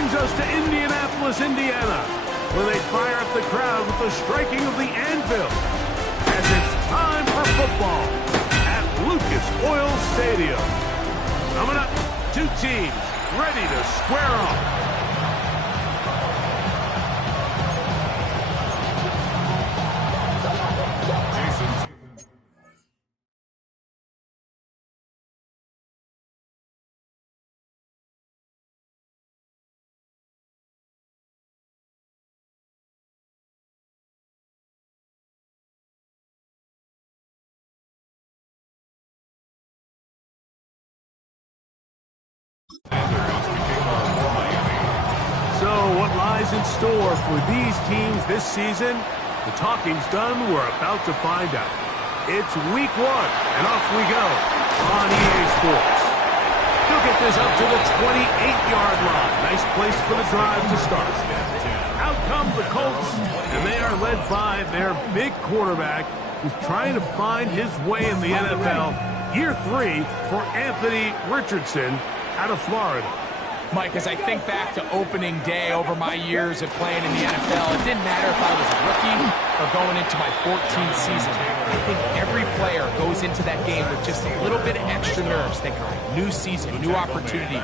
brings us to Indianapolis, Indiana, where they fire up the crowd with the striking of the anvil, as it's time for football at Lucas Oil Stadium. Coming up, two teams ready to square off. So what lies in store for these teams this season? The talking's done. We're about to find out. It's week 1, and off we go on EA Sports. He'll get this up to the 28-yard line. Nice place for the drive to start. Out come the Colts, and they are led by their big quarterback, who's trying to find his way in the NFL. Year 3 for Anthony Richardson out of Florida. Mike, as I think back to opening day over my years of playing in the NFL, it didn't matter if I was a rookie or going into my 14th season. I think every player goes into that game with just a little bit of extra nerves, thinking, all right, new season, new opportunity.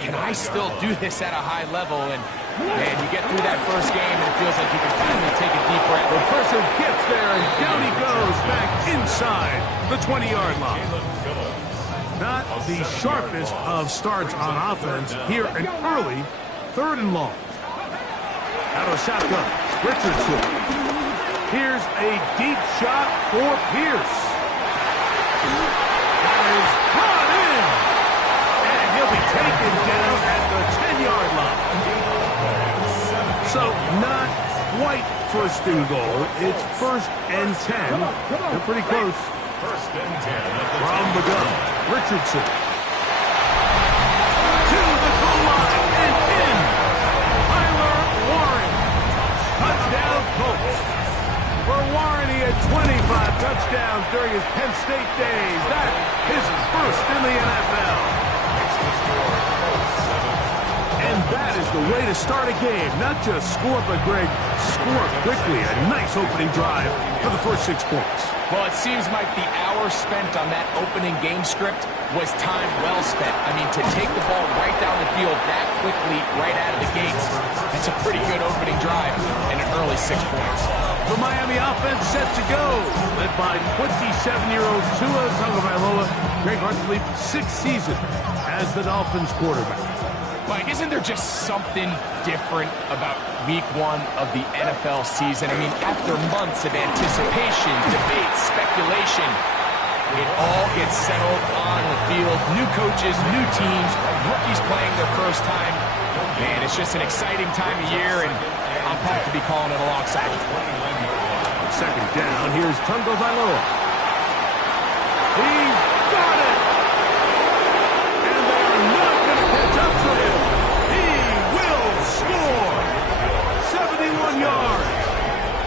Can I still do this at a high level? And, man, you get through that first game, and it feels like you can finally take a deep breath. The pressure gets there, and down he goes back inside the 20-yard line. Not the sharpest of starts on offense here, an early 3rd and long. Out of shotgun, Richardson. Here's a deep shot for Pierce. That is brought in. And he'll be taken down at the 10-yard line. So not quite 1st and goal. It's 1st and 10. They're pretty close. 1st and 10. From the gun, Richardson. To the goal line and in. Tyler Warren. Touchdown Colts. For Warren, he had 25 touchdowns during his Penn State days. That is his 1st in the NFL. And that is the way to start a game. Not just score, but Greg, score quickly. A nice opening drive for the first 6 points. Well, it seems like the hour spent on that opening game script was time well spent. I mean, to take the ball right down the field that quickly, right out of the gates, that's a pretty good opening drive and an early 6 points. The Miami offense set to go, led by 27-year-old Tua Tagovailoa. Greg Hartley, 6th season as the Dolphins quarterback. Mike, isn't there just something different about week 1 of the NFL season? I mean, after months of anticipation, debate, speculation, it all gets settled on the field. New coaches, new teams, rookies playing their first time. Man, it's just an exciting time of year, and I'm pumped to be calling it alongside. 2nd down, here's Tagovailoa. He's got it! And they're not going to catch up to him. He will score! 71 yards.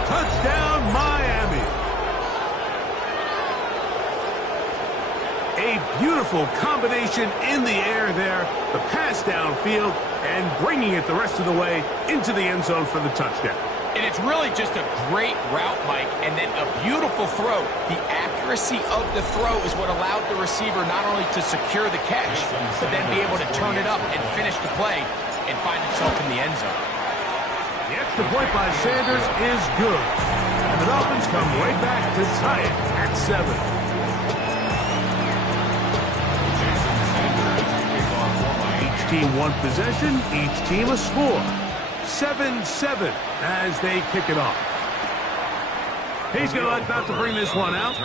Touchdown, Miami. A beautiful combination in the air there. The pass downfield and bringing it the rest of the way into the end zone for the touchdown. And it's really just a great route, Mike, and then a beautiful throw. The accuracy of the throw is what allowed the receiver not only to secure the catch, but then be able to turn it up and finish the play and find himself in the end zone. The extra point by Sanders is good. And the Dolphins come right back to tie it at 7. Each team one possession, each team a score. 7-7 as they kick it off. He's going to about to bring this one out.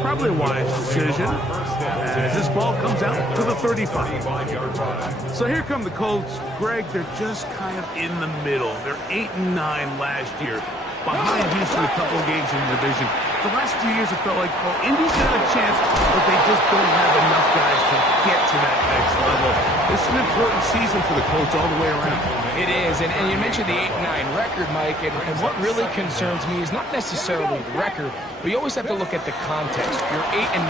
Probably a wise decision as this ball comes out to the 35. So here come the Colts. Greg, they're just kind of in the middle. They're 8-9 last year. Behind Houston a couple of games in the division. The last 2 years it felt like, well, Indy's got a chance, but they just don't have enough guys to get to that next level. It's an important season for the Colts all the way around. It is, and you mentioned the 8-9 record, Mike, and what really concerns me is not necessarily the record, but you always have to look at the context. You're 8-9,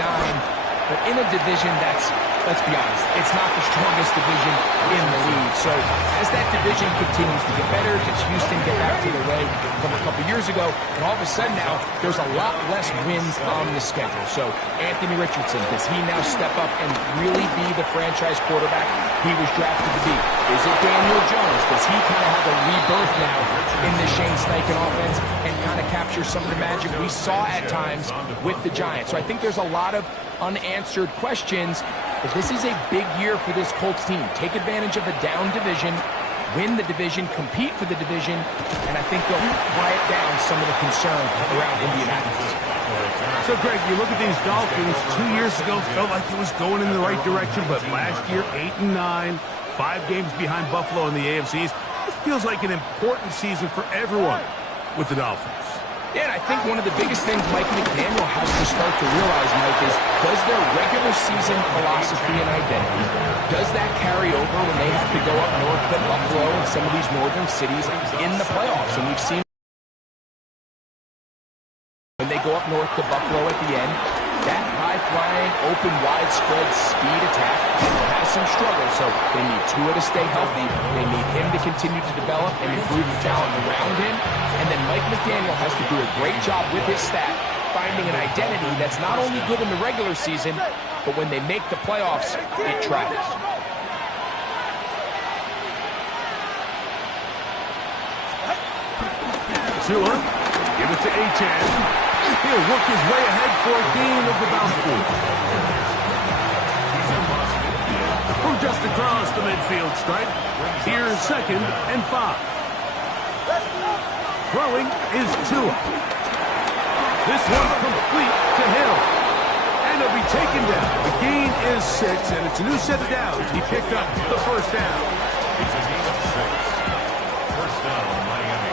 but in a division that's let's be honest, it's not the strongest division in the league. So as that division continues to get better, does Houston get back to the way from a couple years ago? And all of a sudden now, there's a lot less wins on the schedule. So Anthony Richardson, does he now step up and really be the franchise quarterback he was drafted to be? Is it Daniel Jones? Does he kind of have a rebirth now in the Shane Steichen offense and kind of capture some of the magic we saw at times with the Giants? So I think there's a lot of unanswered questions, but this is a big year for this Colts team. Take advantage of the down division, win the division, compete for the division, and I think they'll quiet down some of the concern around Indianapolis. So, Greg, you look at these Dolphins, 2 years ago felt like it was going in the right direction, but last year, 8-9, 5 games behind Buffalo in the AFCs. It feels like an important season for everyone with the Dolphins. Yeah, and I think one of the biggest things Mike McDaniel has to start to realize, Mike, is does their regular season philosophy and identity, does that carry over when they have to go up north to Buffalo and some of these northern cities in the playoffs? And we've seen when they go up north to Buffalo at the end, that high-flying, open, widespread speed attack has some struggle. So they need Tua to stay healthy. They need him to continue to develop and improve the talent around him. And then Mike McDaniel has to do a great job with his staff finding an identity that's not only good in the regular season, but when they make the playoffs, it travels. Tua, give it to Achane. He'll work his way ahead for a gain of about 4. From just across the midfield stripe, here's 2nd and 5. Throwing is Tua. This one complete to Hill. And he'll be taken down. The gain is 6, and it's a new set of downs. He picked up the first down. It's a gain of 6. First down, Miami.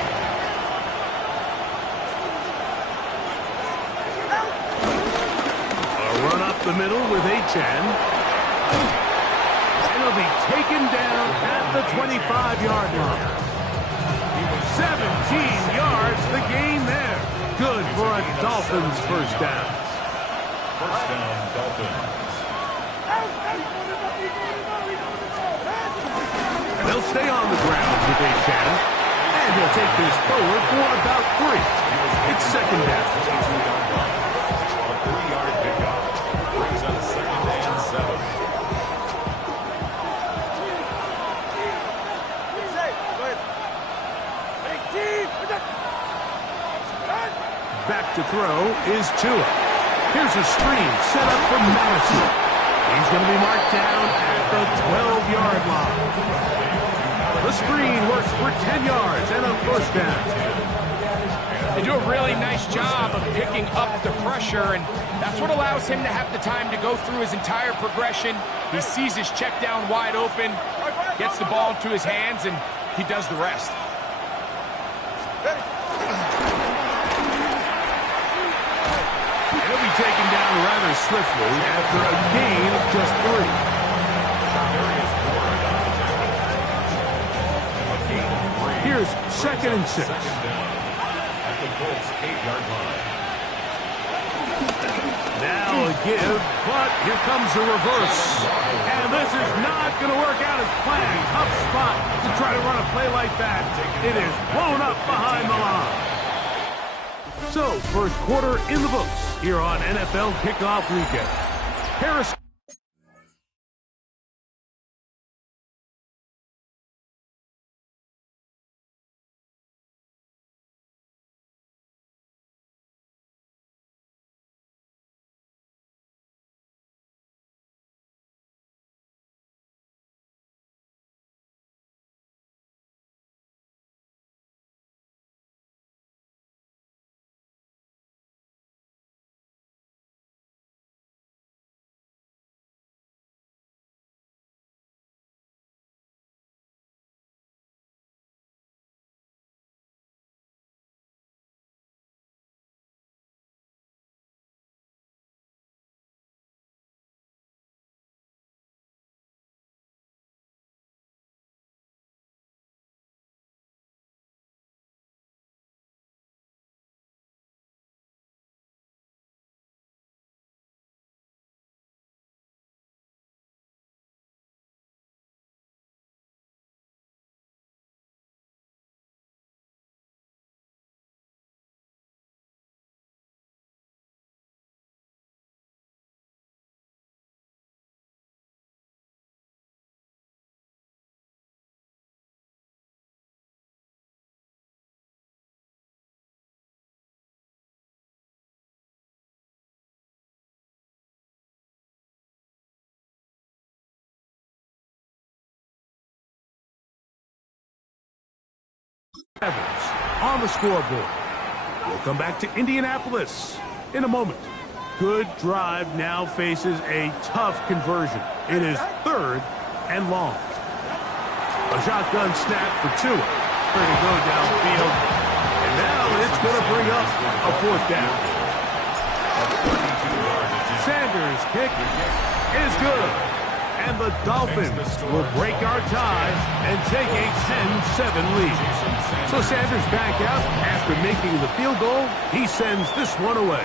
Run up the middle with Achane. And he'll be taken down at the 25-yard line. 17 yards, the gain there. Good for a Dolphins first down. First down, Dolphins. They'll stay on the ground with Achane. And he'll take this forward for about 3. It's 2nd down. Back to throw is Tua. Here's a screen set up for Madison. He's going to be marked down at the 12-yard line. The screen works for 10 yards and a first down. They do a really nice job of picking up the pressure, and that's what allows him to have the time to go through his entire progression. He sees his check down wide open, gets the ball into his hands, and he does the rest. He'll be taken down rather swiftly after a gain of just 3. Here's 2nd and 6. At the Colts 8-yard line. Now a give, but here comes the reverse. And this is not going to work out as planned. Tough spot to try to run a play like that. It is blown up behind the line. So, first quarter in the books here on NFL Kickoff Weekend. Harris. Evans on the scoreboard. We'll come back to Indianapolis in a moment. Good drive now faces a tough conversion. It is 3rd and long. A shotgun snap for Tua. Ready to go downfield. And now it's going to bring up a 4th down. Sanders' kick is good. And the Dolphins will break our tie and take a 10-7 lead. So Sanders back out after making the field goal. He sends this one away.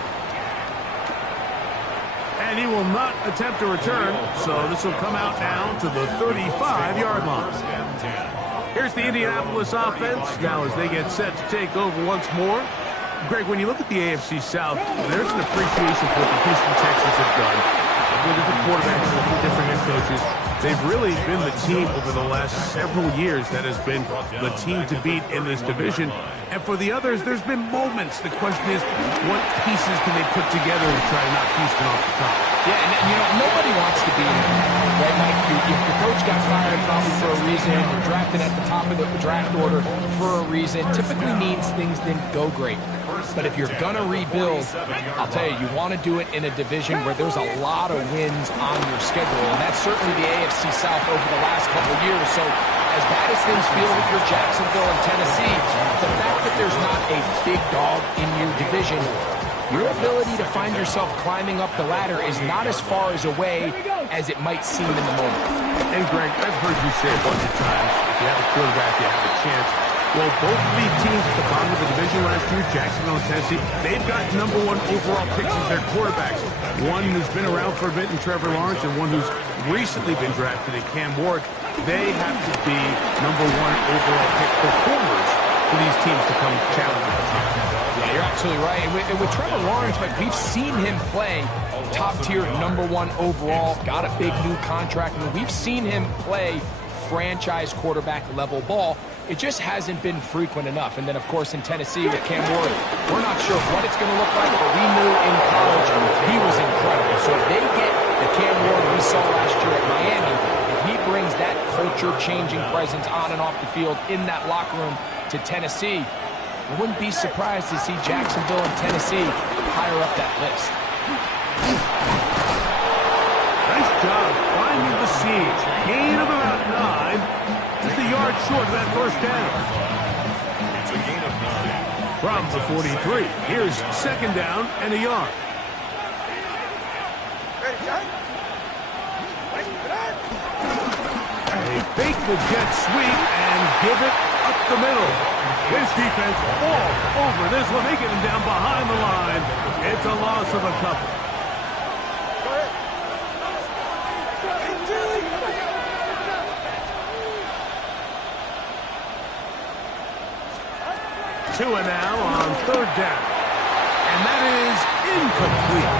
And he will not attempt a return, so this will come out now to the 35-yard line. Here's the Indianapolis offense now as they get set to take over once more. Greg, when you look at the AFC South, there's an appreciation for what the Houston Texans have done. Different quarterbacks, different head coaches. They've really been the team over the last several years that has been the team to beat in this division. And for the others, there's been moments. The question is, what pieces can they put together to try to knock Houston off the top? Yeah, and you know, nobody wants to be in that, right, Mike? Your coach got fired probably for a reason. You're drafted at the top of the draft order for a reason. Typically means things didn't go great. But if you're going to rebuild, I'll tell you, you want to do it in a division where there's a lot of wins on your schedule. And that's certainly the AFC South over the last couple of years. So as bad as things feel with your Jacksonville and Tennessee, the fact that there's not a big dog in your division, your ability to find yourself climbing up the ladder is not as far as away as it might seem in the moment. And Greg, I've heard you say a bunch of times, if you have a quarterback, you have a chance. Well, both of these teams at the bottom of the division last year, Jacksonville and Tennessee, they've got #1 overall picks as their quarterbacks. One who's been around for a bit in Trevor Lawrence and one who's recently been drafted in Cam Ward. They have to be #1 overall pick performers for these teams to come challenge at the top. Yeah, you're absolutely right. And with Trevor Lawrence, like, we've seen him play top-tier #1 overall, got a big new contract. And we've seen him play franchise quarterback level ball. It just hasn't been frequent enough. And then, of course, in Tennessee with Cam Ward, we're not sure what it's going to look like, but we knew in college he was incredible. So if they get the Cam Ward we saw last year at Miami, if he brings that culture-changing presence on and off the field in that locker room to Tennessee, I wouldn't be surprised to see Jacksonville and Tennessee higher up that list. Nice job finding the siege. Gain of about 9. Just a yard short of that 1st down. It's a gain of 9. From the 43, here's 2nd down and a yard. They fake the jet sweep and give it up the middle. His defense all over this one. They get him down behind the line. It's a loss of a couple. Tua now on 3rd down. And that is incomplete.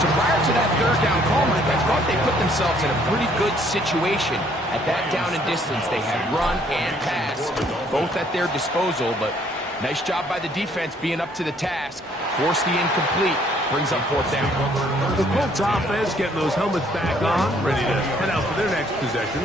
So prior to that 3rd down call, Mike, I thought they put themselves in a pretty good situation. At that down and distance, they had run and pass, both at their disposal, but nice job by the defense being up to the task. Force the incomplete, brings up 4th down. The Colts offense getting those helmets back on, ready to head out for their next possession.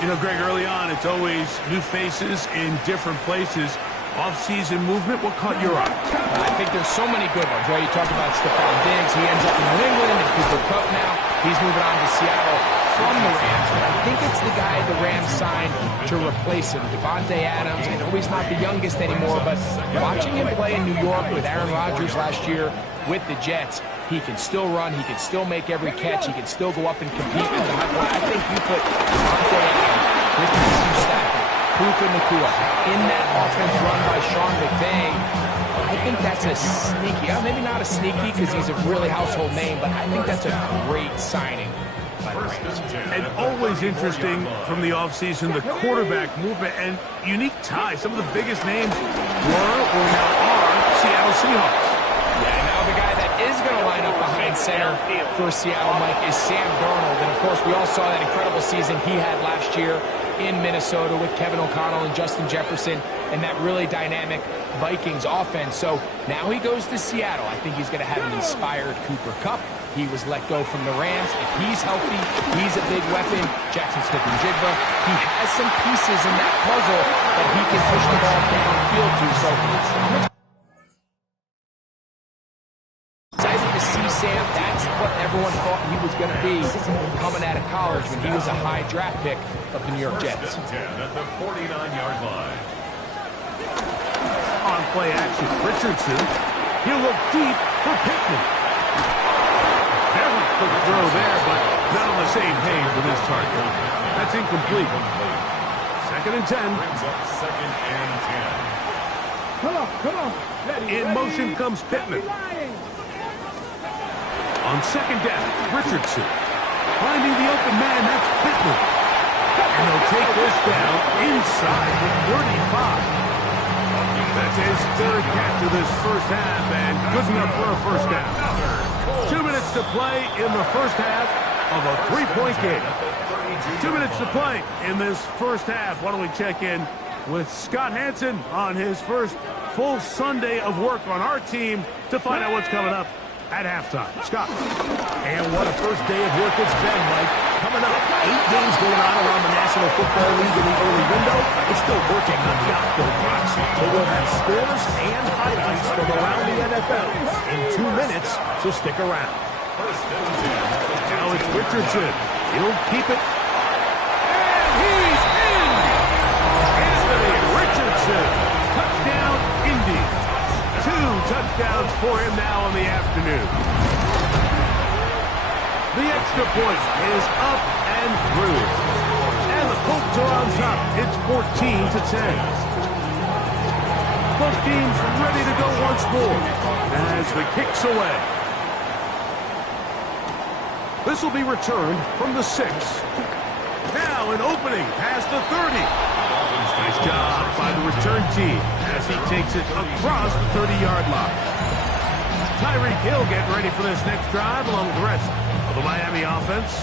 You know, Greg, early on, it's always new faces in different places. Off-season movement, what caught your eye? I think there's so many good ones, right? You talk about Stephon Diggs. He ends up in New England, and Cooper Kupp now. He's moving on to Seattle from the Rams. But I think it's the guy the Rams signed to replace him, Devontae Adams. I know he's not the youngest anymore, but watching him play in New York with Aaron Rodgers last year with the Jets, he can still run. He can still make every catch. He can still go up and compete at the high point. I think you put Devontae Adams with Matthew Stafford, Puka Nacua in that offense run by Sean McVay. I think that's a sneaky, maybe not a sneaky because he's a really household name, but I think that's a great signing by the Rams. And always interesting from the offseason, the quarterback movement and unique ties. Some of the biggest names were or now are Seattle Seahawks. Yeah, now the guy that is going to line up behind center for Seattle, Mike, is Sam Darnold. And, of course, we all saw that incredible season he had last year in Minnesota with Kevin O'Connell and Justin Jefferson and that really dynamic Vikings offense. So now he goes to Seattle. I think he's going to have an inspired Cooper Kupp. He was let go from the Rams. If he's healthy, he's a big weapon. Jackson Smith-Njigba, he has some pieces in that puzzle that he can push the ball downfield to. So I'm excited to see Sam. That's what everyone thought he was going to be coming out of college when he was a high draft pick of the New York Jets. 10 at the 49-yard line. On play action, Richardson. He'll look deep for Pittman. Very quick throw there, but not on the same page with his target. That's incomplete. 2nd and 10. Brings up 2nd and 10. Come on. In motion comes Pittman. On 2nd down, Richardson. Finding the open man, that's Pittman. And they'll take this down inside the 35. That's his 3rd catch of this first half, and good enough for a first down. 2 minutes to play in the first half of a 3-point game. 2 minutes to play in this first half. Why don't we check in with Scott Hanson on his first full Sunday of work on our team to find out what's coming up at halftime. Scott. And what a first day of work it's been, Mike. Coming up, 8 games going on around the National Football League in the early window. We're still working on the outdoor box. But we'll have scores and highlights from around the NFL in 2 minutes, so stick around. Now it's Richardson. He'll keep it. And he's in! Anthony Richardson. Touchdown, Indy. 2 touchdowns for him now in the afternoon. The extra point is up and through. And the Colts are on top. It's 14-10. Both teams ready to go once more as the kick's away. This will be returned from the 6. Now an opening past the 30. Nice job by the return team as he takes it across the 30-yard line. Tyreek Hill getting ready for this next drive along with the rest of the Miami offense.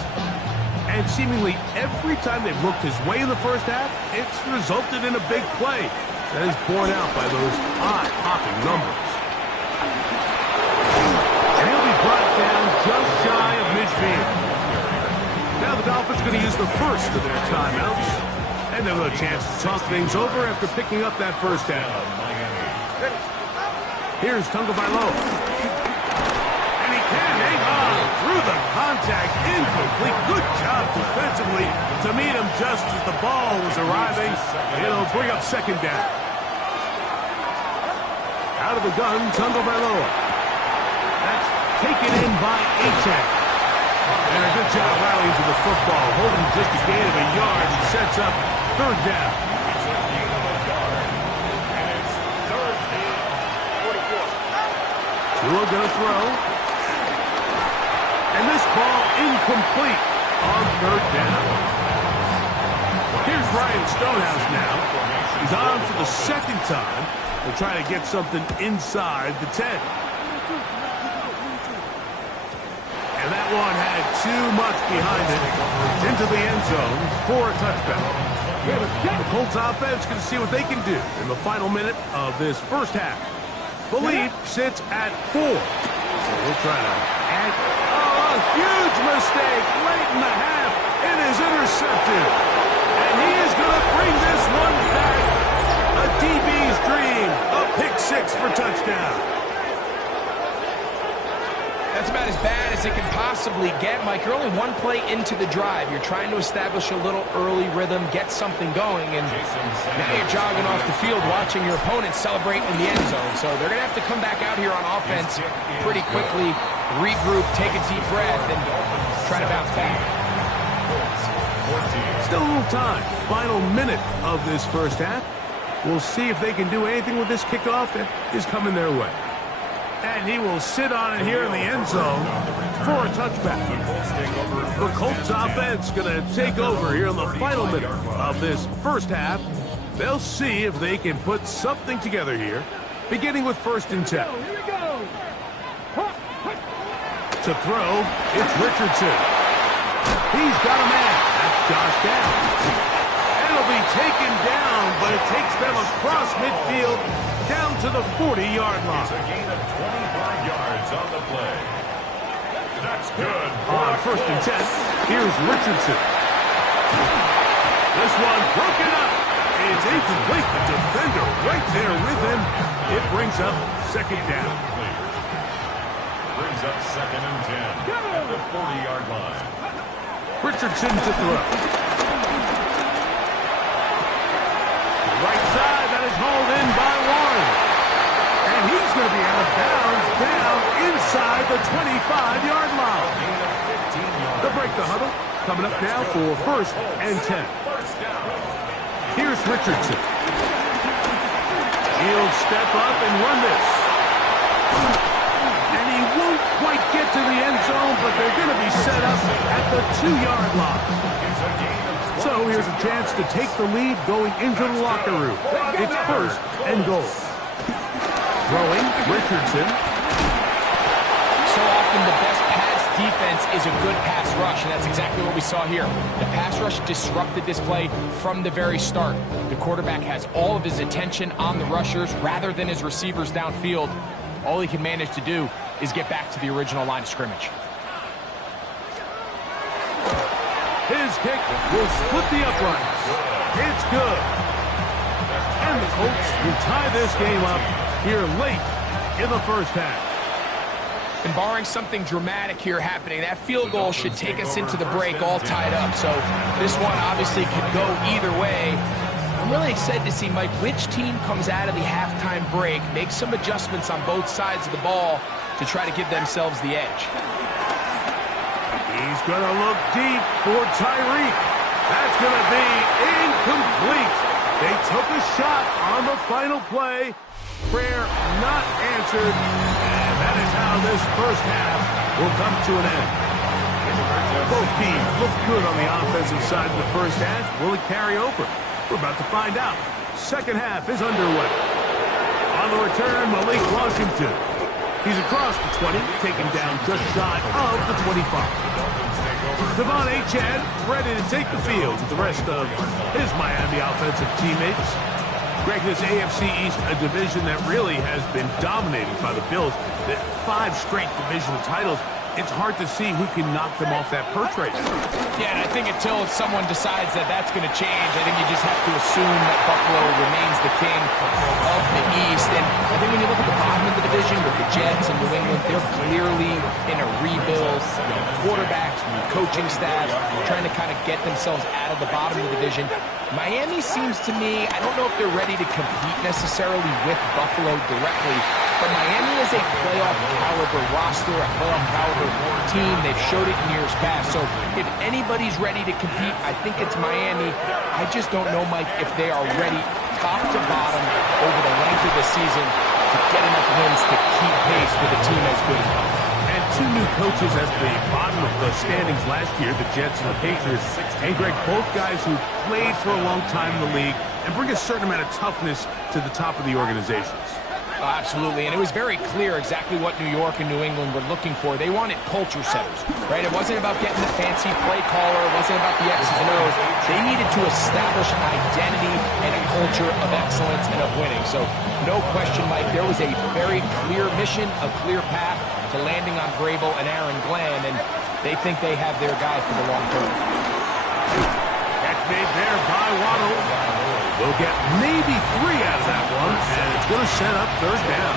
And seemingly every time they've looked his way in the first half, it's resulted in a big play that is borne out by those eye-popping numbers. And he'll be brought down just shy of midfield. Now the Dolphins are going to use the first of their timeouts. And they'll have a chance to talk things over after picking up that first down. Here's Tagovailoa. And he can hang on through the contact. Incomplete. Good job defensively to meet him just as the ball was arriving. It'll bring up 2nd down. Out of the gun, Tagovailoa. That's taken in by Achane. And a good job rallying to the football, holding just a gain of a yard. He sets up 3rd down. Tua gonna throw. And this ball incomplete on 3rd down. Here's Ryan Stonehouse now. He's on for the 2nd time. They're trying to get something inside the 10. And that one had too much behind it. Into the end zone for a touchdown. The Colts offense going to see what they can do in the final minute of this first half. The lead sits at 4. So we'll try to add. Oh, a huge mistake late in the half. It is intercepted. And he is going to bring this one back. A DB's dream. A pick 6 for touchdown. That's about as bad as it can possibly get, Mike. You're only 1 play into the drive. You're trying to establish a little early rhythm, get something going, and now you're jogging off the field watching your opponent celebrate in the end zone. So they're going to have to come back out here on offense pretty quickly, regroup, take a deep breath, and try to bounce back. Still a little time. Final minute of this first half. We'll see if they can do anything with this kickoff that is coming their way. And he will sit on it here in the end zone for a touchback. The Colts offense going to take over here in the final minute of this first half. They'll see if they can put something together here, beginning with 1st and 10. To throw, it's Richardson. He's got a man. That's Josh Downs. And They'll be taken down, but it takes them across midfield down to the 40-yard line. It's a gain of 25 yards on the play. That's good. On first and 10, here's Richardson. This one broken up. It's incomplete. The defender right there with him. It brings up second down. Brings up second and 10 at the 40-yard line. Richardson to throw. Right side, that is hauled in by Warren. And he's going to be out of bounds down inside the 25-yard line. They'll break the huddle. Coming up now for first and 10. Here's Richardson. He'll step up and run this. And he won't quite get to the end zone, but they're going to be set up at the 2-yard line. So here's a chance to take the lead going into the locker room. It's first and goal. Throwing, Richardson. So often the best pass defense is a good pass rush, and that's exactly what we saw here. The pass rush disrupted this play from the very start. The quarterback has all of his attention on the rushers rather than his receivers downfield. All he can manage to do is get back to the original line of scrimmage. His kick will split the uprights. It's good. And the Colts will tie this game up here late in the first half. And barring something dramatic here happening, that field goal should take us into the break all tied up. So this one obviously could go either way. I'm really excited to see, Mike, which team comes out of the halftime break, make some adjustments on both sides of the ball to try to give themselves the edge. He's going to look deep for Tyreek. That's going to be incomplete. They took a shot on the final play. Prayer not answered. And that is how this first half will come to an end. Both teams look good on the offensive side of the first half. Will it carry over? We're about to find out. Second half is underway. On the return, Malik Washington. He's across the 20, taken down just shy of the 25. Devon Achane ready to take the field with the rest of his Miami offensive teammates. Greg, this AFC East, a division that really has been dominated by the Bills. The 5 straight divisional titles. It's hard to see who can knock them off that perch right now. Yeah, and I think until someone decides that that's going to change, I think you just have to assume that Buffalo remains the king of the East. And I think when you look at the bottom of the division with the Jets and New England, they're clearly in a rebuild. Quarterbacks, new coaching staff, trying to kind of get themselves out of the bottom of the division. Miami seems to me, I don't know if they're ready to compete necessarily with Buffalo directly, but Miami is a playoff caliber roster, a playoff caliber team. They've showed it in years past. So if anybody's ready to compete, I think it's Miami. I just don't know, Mike, if they are ready top to bottom over the length of the season to get enough wins to keep pace with a team as good as Buffalo. And 2 new coaches at the bottom of the standings last year, the Jets and the Patriots. And Greg, both guys who played for a long time in the league and bring a certain amount of toughness to the top of the organizations. Absolutely, and it was very clear exactly what New York and New England were looking for. They wanted culture setters, right? It wasn't about getting the fancy play caller. It wasn't about the X's and O's. They needed to establish an identity and a culture of excellence and of winning. So no question, Mike, there was a very clear mission, a clear path to landing on Vrabel and Aaron Glenn, and they think they have their guy for the long term. Catch made there by Waddle. They'll get maybe 3 out of that one, and it's going to set up third down.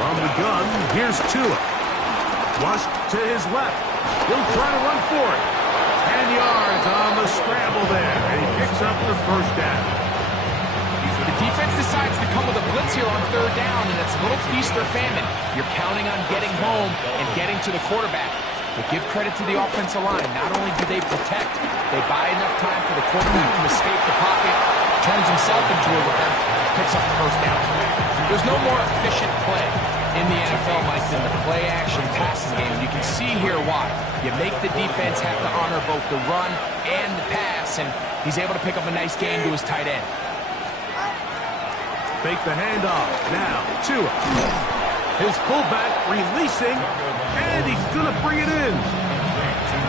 From the gun, here's Tua. Flushed to his left. He'll try to run for it. 10 yards on the scramble there, and he picks up the first down. The defense decides to come with a blitz here on third down, and it's a little feast or famine. You're counting on getting home and getting to the quarterback. But give credit to the offensive line. Not only do they protect, they buy enough time for the quarterback to escape the pocket, turns himself into a runner, picks up the first down. There's no more efficient play in the NFL, Mike, than the play-action passing game. You can see here why. You make the defense have to honor both the run and the pass, and he's able to pick up a nice gain to his tight end. Fake the handoff. Now, Tua. His fullback releasing, and he's going to bring it in.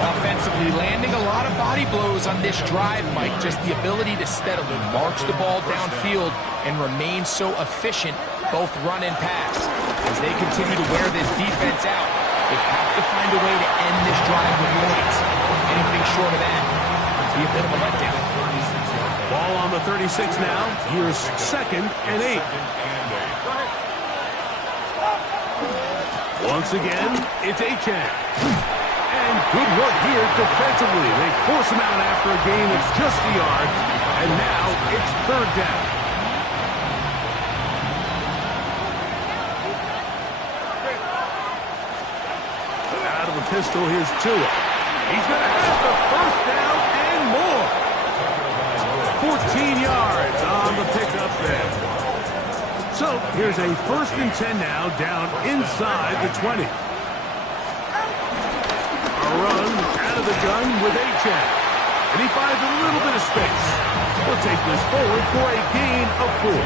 Offensively, landing a lot of body blows on this drive, Mike. Just the ability to steadily march the ball downfield and remain so efficient, both run and pass. As they continue to wear this defense out, they have to find a way to end this drive with points. Anything short of that would be a bit of a letdown. Ball on the 36 now. Here's 2nd and 8. Once again, it's Achane. And good work here defensively. They force him out after a gain of just a yard. And now it's 3rd down. Out of the pistol, here's Tua. He's going to have the 1st down and more. 14 yards on the pickup there. So here's a 1st and 10 now, down inside the 20. A run out of the gun with Achane. And he finds a little bit of space. He'll take this forward for a gain of 4. 4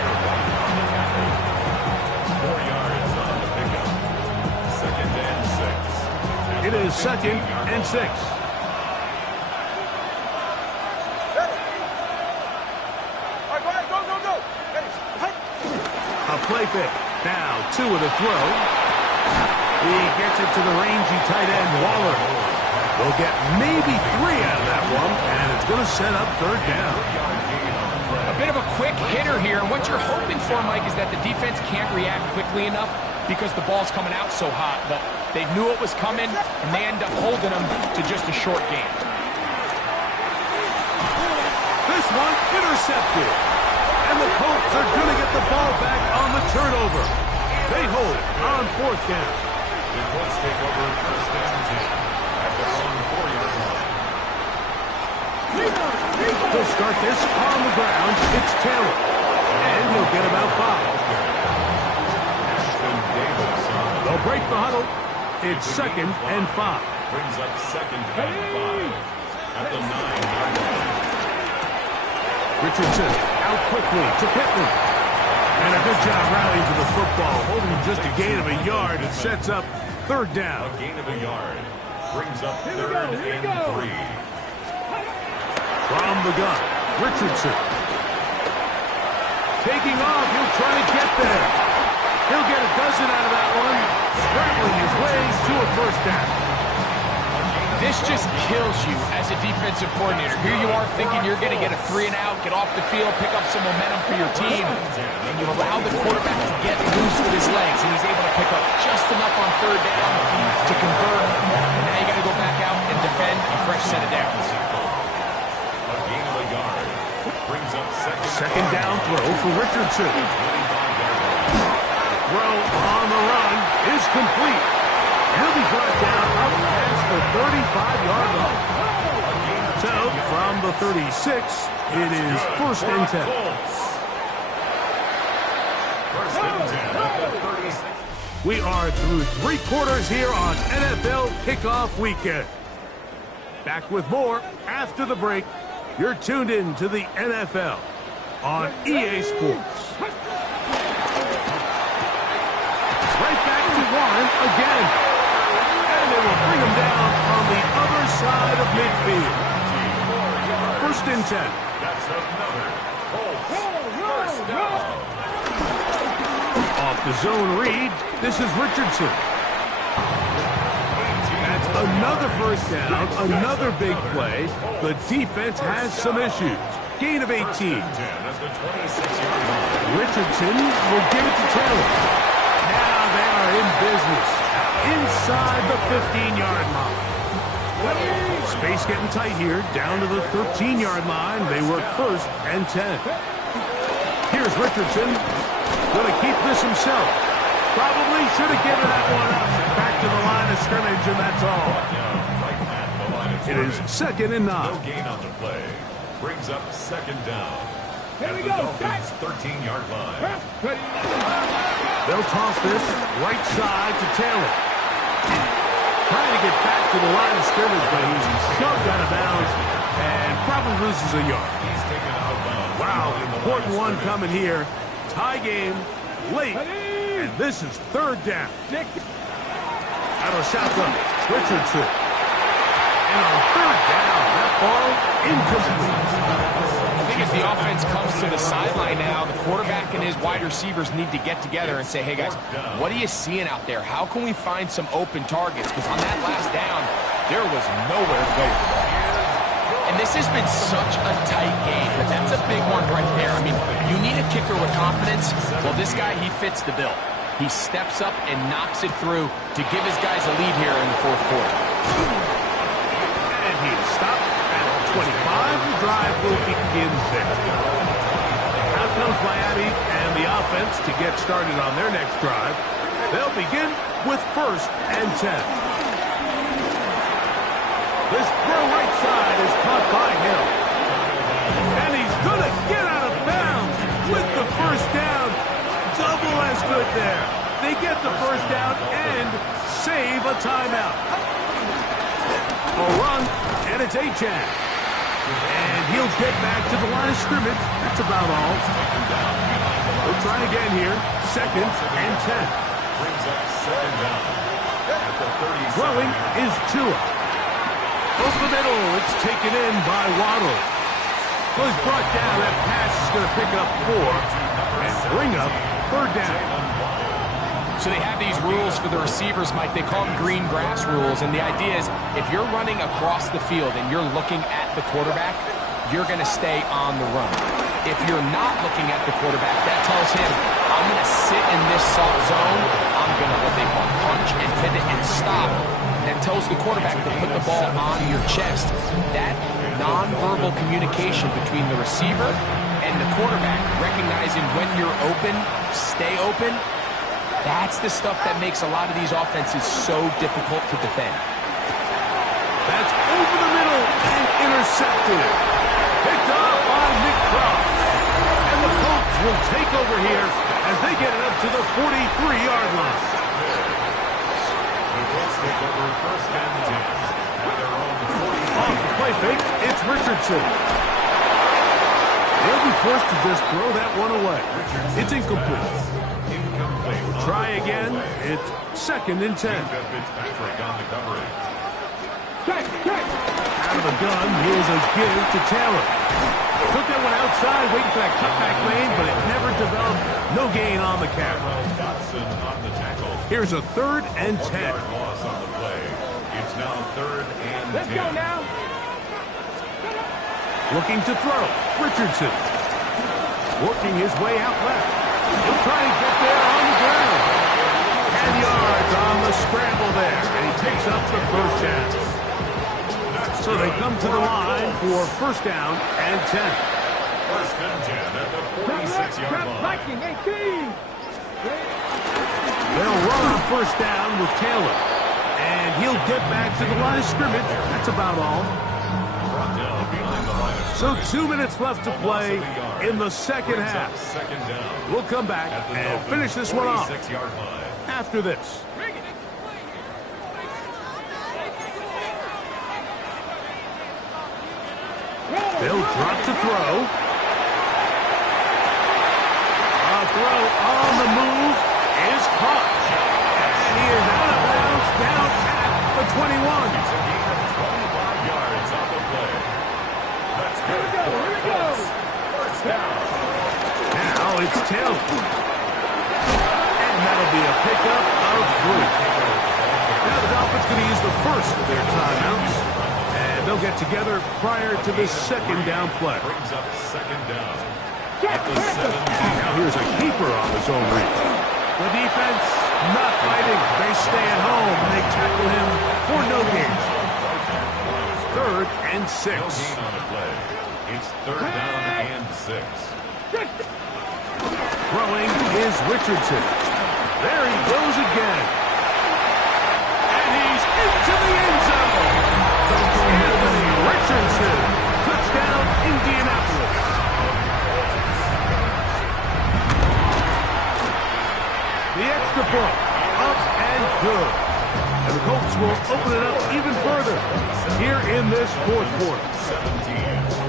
yards on the pickup. 2nd and 6. It is 2nd and 6. A play fake. Now, 2 with a throw. He gets it to the rangy tight end, Waller. They'll get maybe 3 out of that one, and it's going to set up 3rd down. A bit of a quick hitter here. And what you're hoping for, Mike, is that the defense can't react quickly enough because the ball's coming out so hot. But they knew it was coming, and they end up holding them to just a short gain. This one intercepted. And the Colts are going to get the ball back on the turnover. They hold on 4th down. The Colts take over 1st and 10 at their own 4-yard line. They'll start this on the ground. It's Taylor. And he'll get about 5. Ashton Davis on the They'll break the huddle. It's 2nd and 5. brings up 2nd and 5 at the 9-yard line. Richardson out quickly to Pittman. And a good job rallying to the football. Holding just a gain of a yard. It sets up 3rd down. A gain of a yard brings up 3rd and 3. From the gun, Richardson. Taking off, he'll try to get there. He'll get a dozen out of that one. Scrambling his way to a 1st down. This just kills you as a defensive coordinator. Here you are thinking you're going to get a 3 and out, get off the field, pick up some momentum for your team, and you allow the quarterback to get loose with his legs, and he's able to pick up just enough on 3rd down to convert. And now you got to go back out and defend a fresh set of downs. A gain of a yard brings up 2nd down throw for Richardson. Throw on the run is complete. He'll be brought down up past the 35-yard line. So, from the 36, it is 1st and 10. 1st and 10 at the 36. We are through 3 quarters here on NFL Kickoff Weekend. Back with more after the break. You're tuned in to the NFL on EA Sports. Right back to Warren again. And they will bring him down on the other side of midfield. 1st and 10. That's another Colts 1st down. Off the zone read, this is Richardson. That's another 1st down, another big play. The defense has some issues. Gain of 18. 10 at the 26-yard line. Richardson will give it to Taylor. Now they are in business. Inside the 15-yard line. Space getting tight here. Down to the 13-yard line. They work 1st and 10. Here's Richardson. Going to keep this himself. Probably should have given that one up. Back to the line of scrimmage, and that's all. Right at the line of It is scrimmage. 2nd and 9. No gain on the play. Brings up 2nd down. At the Dolphins' 13-yard line. They'll toss this right side to Taylor. Trying to get back to the line of scrimmage, but he's shoved out of bounds and probably loses a yard. He's taken out of bounds. Wow, important one coming here. Tie game, late, and this is 3rd down. Out of shotgun, Richardson. And And on third down, that ball incomplete. I think as the offense comes to the sideline now, the quarterback and his wide receivers need to get together and say, hey, guys, what are you seeing out there? How can we find some open targets? Because on that last down, there was nowhere to go with the ball. And this has been such a tight game, but that's a big one right there. I mean, you need a kicker with confidence. Well, this guy, he fits the bill. He steps up and knocks it through to give his guys a lead here in the fourth quarter. And he is stopped at 25. The drive will begin there. Out comes Miami and the offense to get started on their next drive. They'll begin with 1st and 10. This throw right side is caught by Hill. And he's going to get out of bounds with the first down. Double as good there. They get the first down and save a timeout. A run, and it's Achane. And he'll get back to the line of scrimmage. That's about all. We'll try again here. 2nd and 10. Brings up 2nd down. At the 30. Throwing is Tua. Over the middle, it's taken in by Waddle. So he's brought down. That pass is going to pick up 4 and bring up 3rd down. So they have these rules for the receivers, Mike. They call them green grass rules. And the idea is if you're running across the field and you're looking at the quarterback, you're going to stay on the run. If you're not looking at the quarterback, that tells him, I'm going to sit in this soft zone. I'm going to what they call punch and pivot and stop. That tells the quarterback to put the ball on your chest. That nonverbal communication between the receiver and the quarterback, recognizing when you're open, stay open, that's the stuff that makes a lot of these offenses so difficult to defend. That's over the middle and intercepted. Picked off by Nick Cross. And the Colts will take over here as they get it up to the 43-yard line. The Colts take over 1st and 10 at their own 40. Off the play fake, it's Richardson. They'll be forced to just throw that one away. It's incomplete. We'll try again. It's 2nd and 10. Fitzpatrick on the coverage. Out of the gun, here's a give to Taylor. Took that one outside, waiting for that cutback lane, but it never developed. No gain on the carry. Dotson on the tackle. Here's a 3rd and 10. Loss on the play. It's now 3rd and 10. Let's go now. Looking to throw. Richardson. Working his way out left. He'll try and get there on the ground. 10 yards on the scramble there. And he picks up the 1st down. So they come to the line for 1st down and 10. 1st and 10 at the 46-yard line. Viking 18. They'll run on 1st down with Taylor. And he'll get back to the line of scrimmage. That's about all. Brought down behind the line of So scrimmage. 2 minutes left to play in the second half. 2nd down. We'll come back At the and finish this one off 46-yard line. after this. They'll drop to throw. A throw on the move is caught. And he is out of bounds down at the 21. It's a gain of 25 yards on the play. That's good. Here we go. 1st down. Now it's Taylor. And that'll be a pickup of 3. Now the Dolphins going to use the first of their timeouts. And they'll get together prior to this 2nd down play. Brings up 2nd down. At the 7. Now here's a keeper on his own read. The defense not fighting. They stay at home and they tackle him for no gain. 3rd and 6. No gain on the play. It's 3rd down and 6. Throwing is Richardson. There he goes again. And he's into the end zone. Anthony Richardson. Touchdown, Indianapolis. The extra point, up and good. And the Colts will open it up even further here in this 4th quarter. 17.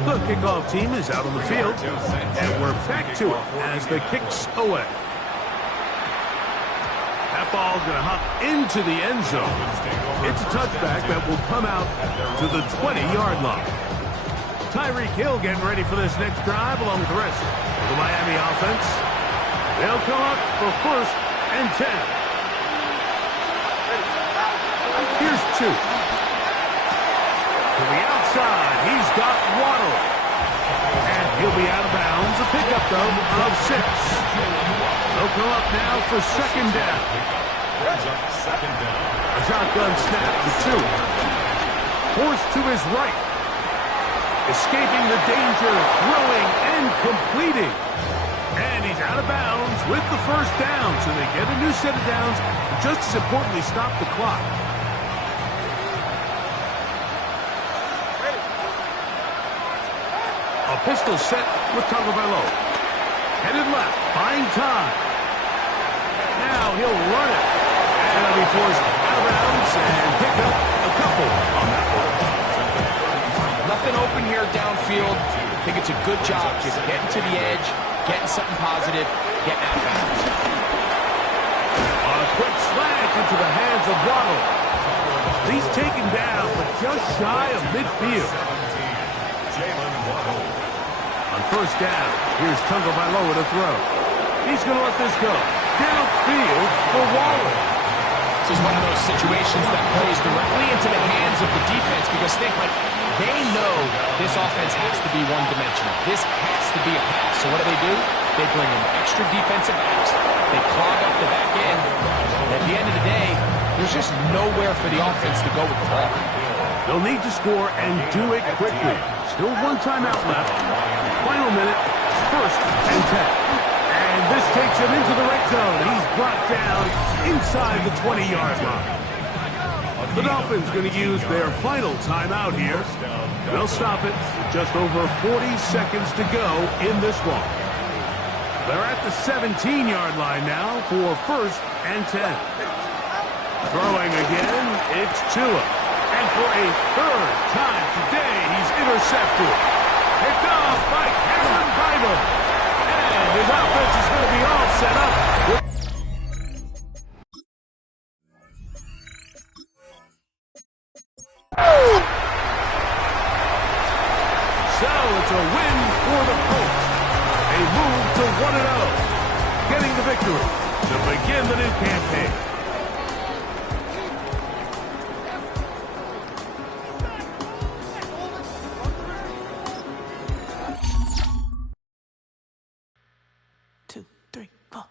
The kickoff team is out on the field, and we're back to it as the kick's away. That That ball's going to hop into the end zone. It's a touchback that will come out to the 20-yard line. Tyreek Hill getting ready for this next drive along with the rest of the Miami offense. They'll come up for 1st and 10. Here's 2. To the outside, he's got Waddle. And he'll be out of bounds. A pickup, though, of 6. They'll come up now for 2nd down. A shotgun snap to 2. Forced to his right. Escaping the danger, throwing and completing. And he's out of bounds with the 1st down. So they get a new set of downs. Just as importantly, stop the clock. A pistol set with Tagovailoa. Headed left, buying time. Now he'll run it. And he'll be forced out of bounds and pick up a couple on that one. Nothing open here downfield. I think it's a good job just getting to the edge, getting something positive, getting out of bounds. On a quick slant into the hands of Waddle. He's taken down, but just shy of midfield. On 1st down, here's Tagovailoa to throw. He's going to let this go. Downfield for Waller. This is one of those situations that plays directly into the hands of the defense because they know this offense has to be one-dimensional. This has to be a pass. So what do? They bring in extra defensive backs. They clog up the back end. And at the end of the day, there's just nowhere for the offense to go with the ball. They'll need to score and do it quickly. Still 1 timeout left. Final minute, 1st and 10. And this takes him into the red zone. He's brought down inside the 20-yard line. The Dolphins going to use their final timeout here. They'll stop it with just over 40 seconds to go in this one. They're at the 17-yard line now for 1st and 10. Throwing again, it's Tua. And for a 3rd time today, he's intercepted. Picked off by Cameron Bynum. And his offense is going to be all set up. So it's a win for the Colts. A move to 1-0. Getting the victory to begin the new campaign. Two, three, four.